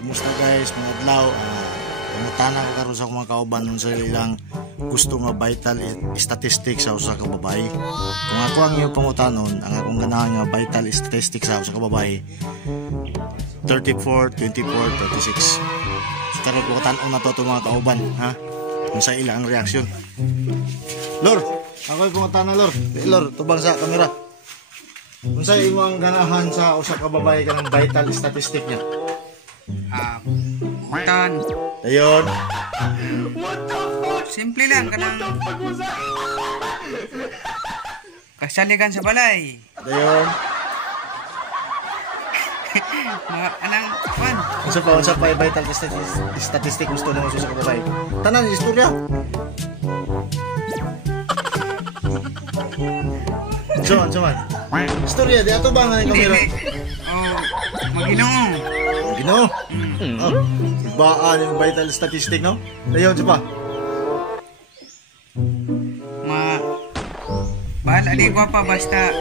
Kumusta guys, mga adlaw. Pangutana ko karon sa akong mga kauban nun sa ilang gusto nga vital statistics sa usa ka babae. Kung ako ang iyong pangutanon, ang akong ganahan nga vital statistics sa usa ka babae 34, 24, 36. So karon ko tan-on na to mga kauban, ha? Kung sa ilang reaksyon. Lord, ako yung pangutana Lord. Lord, tubang sa kamera. Kung sa imong ganahan sa usa ka babae kanang vital statistic niya. Tan. Ayun. Simple lang kanang kasaligan sa balay. Ayun. Mga anang pan. Unsa pa vital statistic gusto nimo sa ka babae? Tanan istorya. Cuman. Istorya di ato ba nga kamera? Oh, Maginoo. Ginoo. Baan yung vital statistic, no? Ayun, siya pa. Bahala di ko pa basta.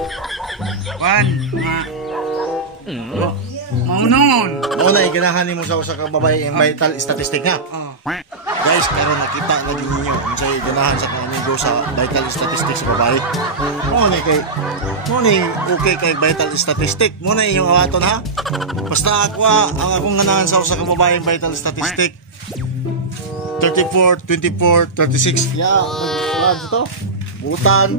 Maunon. Mauna, iganahan mo sa usa ka babae yung vital statistic nga. Guys, karon nakita na din ninyo kung sa'yo iganahan sa kanigo sa vital statistic sa babae. Muna okay kay vital statistic. Muna yung awaton, ha? Basta ako, ang akong ganahan sa usa ka babae yung vital statistic 34, 24, 36. Yeah, wala dito. Butan.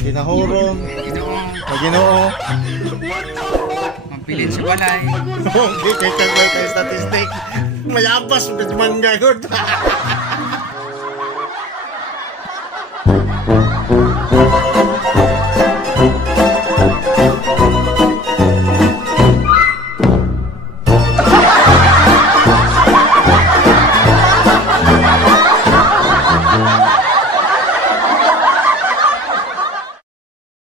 Ginahurong. Maginoo. Magpilit sa balay. Okay, kay vital statistic. Mayabas, man gayod.